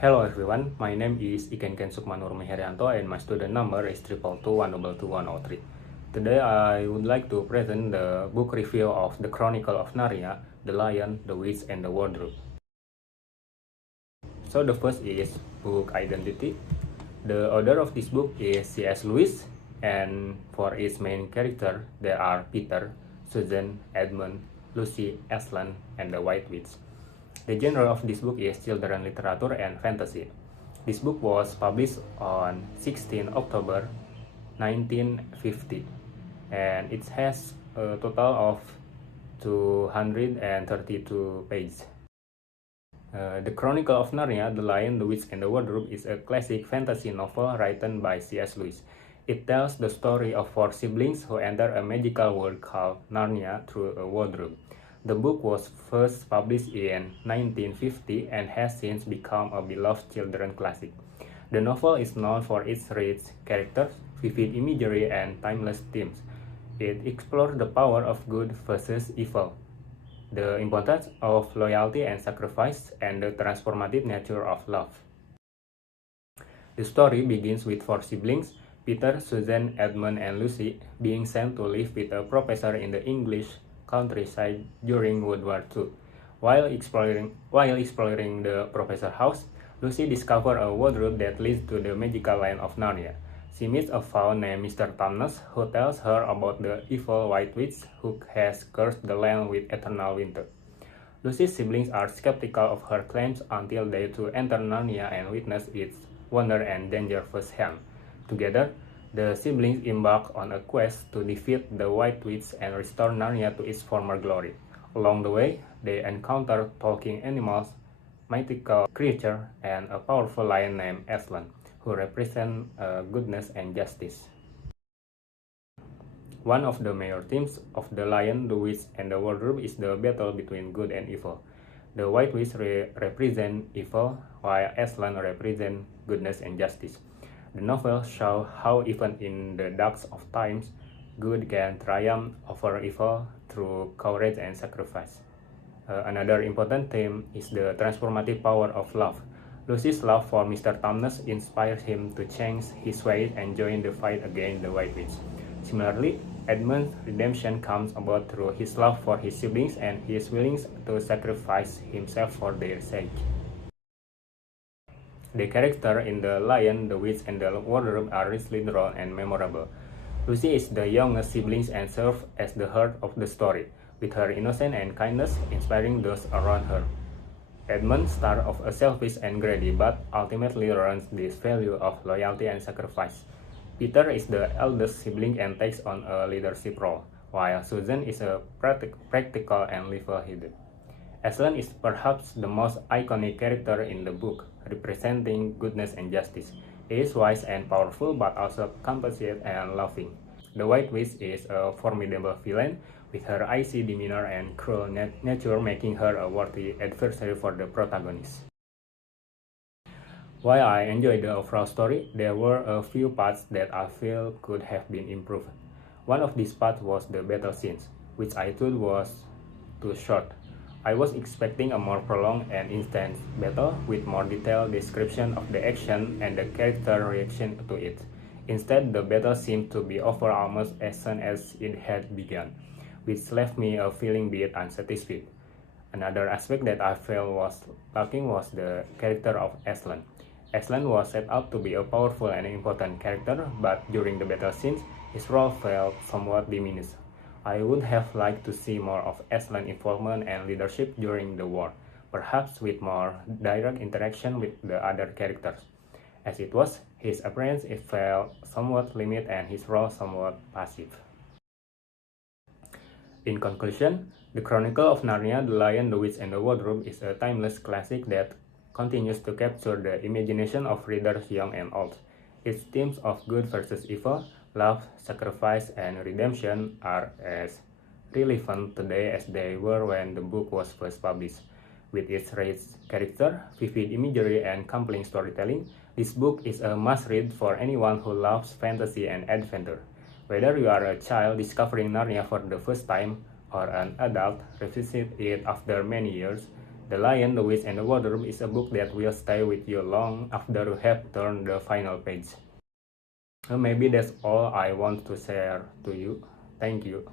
Hello everyone, my name is Iken Ken Sukmanur Meherianto and my student number is 222-122-103. Today I would like to present the book review of The Chronicle of Narnia, The Lion, the Witch, and the Wardrobe. So the first is book identity. The author of this book is C.S. Lewis, and for its main character there are Peter, Susan, Edmund, Lucy, Aslan, and the White Witch. The genre of this book is children literature and fantasy. This book was published on 16 October 1950 and it has a total of 232 pages. The Chronicle of Narnia, The Lion, the Witch, and the Wardrobe is a classic fantasy novel written by C.S. Lewis. It tells the story of four siblings who enter a magical world called Narnia through a wardrobe. The book was first published in 1950 and has since become a beloved children's classic. The novel is known for its rich characters, vivid imagery, and timeless themes. It explores the power of good versus evil, the importance of loyalty and sacrifice, and the transformative nature of love. The story begins with four siblings, Peter, Susan, Edmund, and Lucy, being sent to live with a professor in the English countryside during World War II. While exploring the professor's house, Lucy discovers a wardrobe that leads to the magical land of Narnia. She meets a faun named Mr. Tumnus, who tells her about the evil White Witch who has cursed the land with eternal winter. Lucy's siblings are skeptical of her claims until they too enter Narnia and witness its wonder and danger firsthand. Together, the siblings embark on a quest to defeat the White Witch and restore Narnia to its former glory. Along the way, they encounter talking animals, mythical creatures, and a powerful lion named Aslan, who represent goodness and justice. One of the major themes of The Lion, the Witch, and the Wardrobe is the battle between good and evil. The White Witch represents evil, while Aslan represents goodness and justice. The novel shows how even in the darkest of times, good can triumph over evil through courage and sacrifice. Another important theme is the transformative power of love. Lucy's love for Mr. Tumnus inspires him to change his ways and join the fight against the White Witch. Similarly, Edmund's redemption comes about through his love for his siblings and his willingness to sacrifice himself for their sake. The characters in The Lion, the Witch, and the Wardrobe are richly drawn and memorable. Lucy is the youngest sibling and serves as the heart of the story, with her innocence and kindness inspiring those around her. Edmund starts off as selfish and greedy, but ultimately learns this value of loyalty and sacrifice. Peter is the eldest sibling and takes on a leadership role, while Susan is a practical and level-headed. Aslan is perhaps the most iconic character in the book, representing goodness and justice. He is wise and powerful, but also compassionate and loving. The White Witch is a formidable villain, with her icy demeanor and cruel nature making her a worthy adversary for the protagonist. While I enjoyed the overall story, there were a few parts that I feel could have been improved. One of these parts was the battle scenes, which I thought was too short. I was expecting a more prolonged and intense battle with more detailed description of the action and the character reaction to it. Instead, the battle seemed to be over almost as soon as it had begun, which left me feeling a bit unsatisfied. Another aspect that I felt was lacking was the character of Aslan. Aslan was set up to be a powerful and important character, but during the battle scenes, his role felt somewhat diminished. I would have liked to see more of Aslan's involvement and leadership during the war, perhaps with more direct interaction with the other characters. As it was, his appearance felt somewhat limited and his role somewhat passive. In conclusion, The Chronicle of Narnia, The Lion, the Witch, and the Wardrobe is a timeless classic that continues to capture the imagination of readers young and old. Its themes of good versus evil, love, sacrifice, and redemption are as relevant today as they were when the book was first published. With its rich character, vivid imagery, and compelling storytelling, this book is a must-read for anyone who loves fantasy and adventure. Whether you are a child discovering Narnia for the first time or an adult revisiting it after many years, The Lion, the Witch, and the Wardrobe is a book that will stay with you long after you have turned the final page. Maybe that's all I want to share to you. Thank you.